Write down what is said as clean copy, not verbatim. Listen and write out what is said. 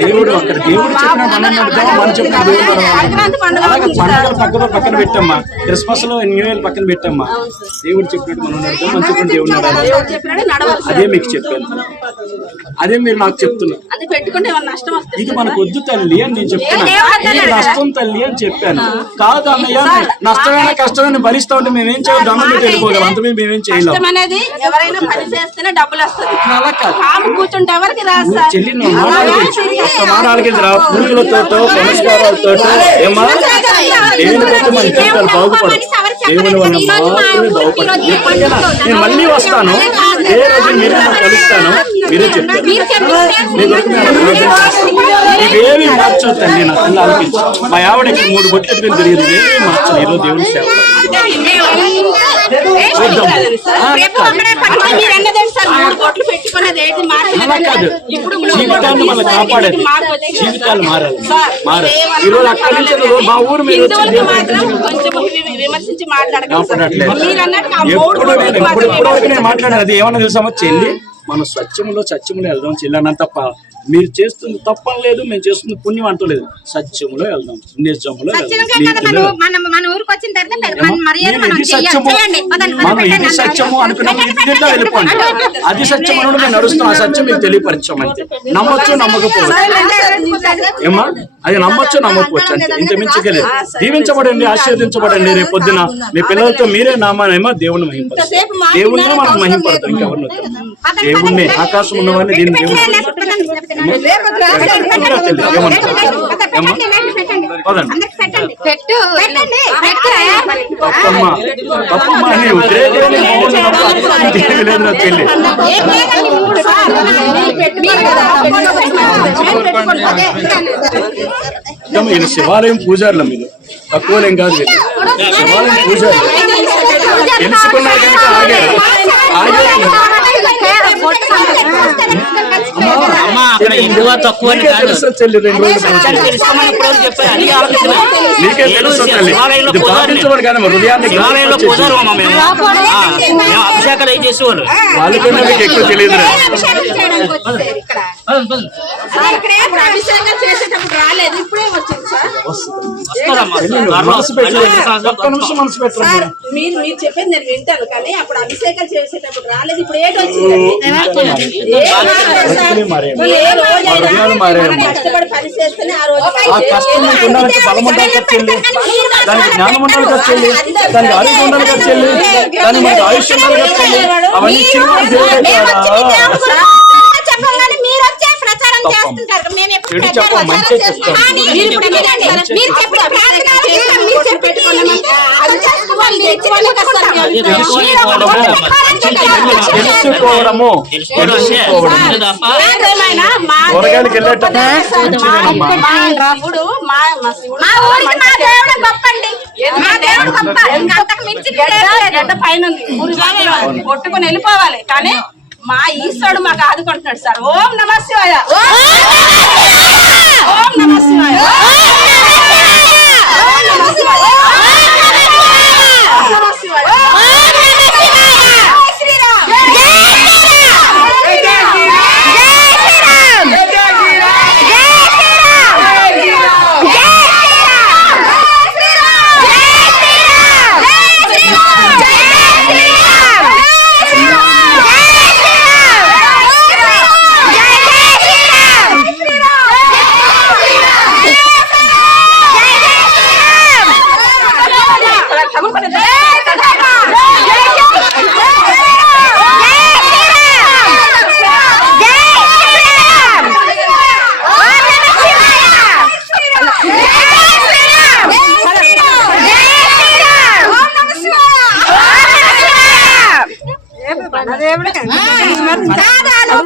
దేవుడు అక్కడ దేవుడు చెప్పిన మనం నడుద్దామా, మనం చెప్పిన అలాగే పండుగలు పక్కన పెట్టమ్మా. క్రిస్మస్ లో న్యూ ఇయర్ పక్కన పెట్టమ్మా. దేవుడు చెప్పినట్టు మనం నడుద్దాం, మనం చెప్పిన దేవుడు నడాలి. అదే మీకు చెప్పాను, అదే మీరు నాకు చెప్తున్నారు. ఇది మనకు వద్దు తల్లి అని నేను చెప్తున్నాను. ఇది నష్టం తల్లి అని చెప్పాను. కాదు అన్నయ్య, నష్టమైన కష్టమైన భరిస్తా ఉంటే మేమేం చేయాలి? దండం పెట్టి వెళ్ళిపోగలం, అంత మేమేం చేయలేము. చెల్లి మారాలకి పూజలతో పునస్కారాలతో ఏమా దేవుని బట్టి మన జీవితాలు బాగుపడదు. దేవుని వల్ల మాత్రమే బాగుపడదు. నేను మళ్ళీ వస్తాను, ఏ రోజు మీరు కలుస్తాను, మీరే చెప్తారు. ఇవేమి మార్చు తల్లి, నా పిల్ల ఆలోచించు. మా ఆవిడకి 3 బొట్లు ఎట్టుకుని తిరిగింది, ఏమీ మార్చదు. ఈరోజు దేవుని సేవ జీవితాన్ని మనం కాపాడేది, జీవితాలు మారాలి. ఈరోజు అక్కడి నుంచి మా ఊరు మీద ఎప్పుడు నేను మాట్లాడాను. అది ఏమన్నా తెలుసామో చెల్లి, మనం సత్యములో వెళ్దాం చెల్లి అన్నంత తప్ప మీరు చేస్తుంది తప్పని లేదు, మేము చేస్తుంది పుణ్యం అంటలేదు. సత్యములో వెళ్దాం, నిజములో వెళ్దాం. మనం ఇది సత్యము అనుకున్నప్పుడు ఇది వెళ్ళిపోండి. అది సత్యం అని మేము నడుస్తాం. ఆ సత్యం మీకు తెలియపరిచాం అంతే. నమ్మొచ్చు నమ్మకపోవచ్చు ఏమా, అది నమ్మొచ్చు నమ్మకపోవచ్చు అంతే, ఇంత మించగలేదు. దీవించబడండి, ఆశీర్వదించబడండి. రేపు పొద్దున మీ పిల్లలతో మీరే నామానేమో దేవుని మహింపడతారు. దేవుణ్ణే మనం మహింపడతాం, ఇంకెవరిని దేవుణ్ణి. ఆకాశం ఉన్నవాడిని దీన్ని దేవుని తప్పమ్మ నీవు లేదు నా చెల్లి. ఈయన శివాలయం పూజారుల మీరు తక్కువలేం కాదు. శివాలయం పూజారులు తెలుసుకున్నారు కనుక ఆగారు. తెలుసా చెల్లి, 2 రోజులు నీకే తెలుసు తల్లి. ఇది బాధించబడి కానీ హృదయాన్ని వాళ్ళకన్నా మీకు ఎక్కువ తెలియదు. మనసు పెట్టండి, ఒక్క నిమిషం మనసు పెట్టండి. మీరు చెప్పేది నేను వింటాను, కానీ అప్పుడు అభిషేకాలు చేసేటప్పుడు రాలేదు. ఇప్పుడు ఏటి వచ్చింది? కష్టపడి పని చేస్తేనే ఆ రోజు కష్టం మీకు ఉండాలంటే బలం ఉండాలి కదా చెల్లి, దానికి జ్ఞానం ఉండాలి కదా చెల్లి, దానికి ఆరోగ్యం ఉండాలి కదా చెల్లి, దానికి మనకి ఆయుష్ ఉండాలి కదా చెల్లి. అవన్నీ చెడు చెప్ప మంచి చెప్తాం. తెలుసుకోవడము కూరగాయలకి వెళ్ళేటప్పుడు కొట్టుకుని వెళ్ళిపోవాలి, కానీ మా ఈశ్వరుడు మాకు ఆదుకుంటున్నాడు సార్. ఓం నమ శివాయ, ఓం నమ శివాయ, ఓం నమ శివాయ.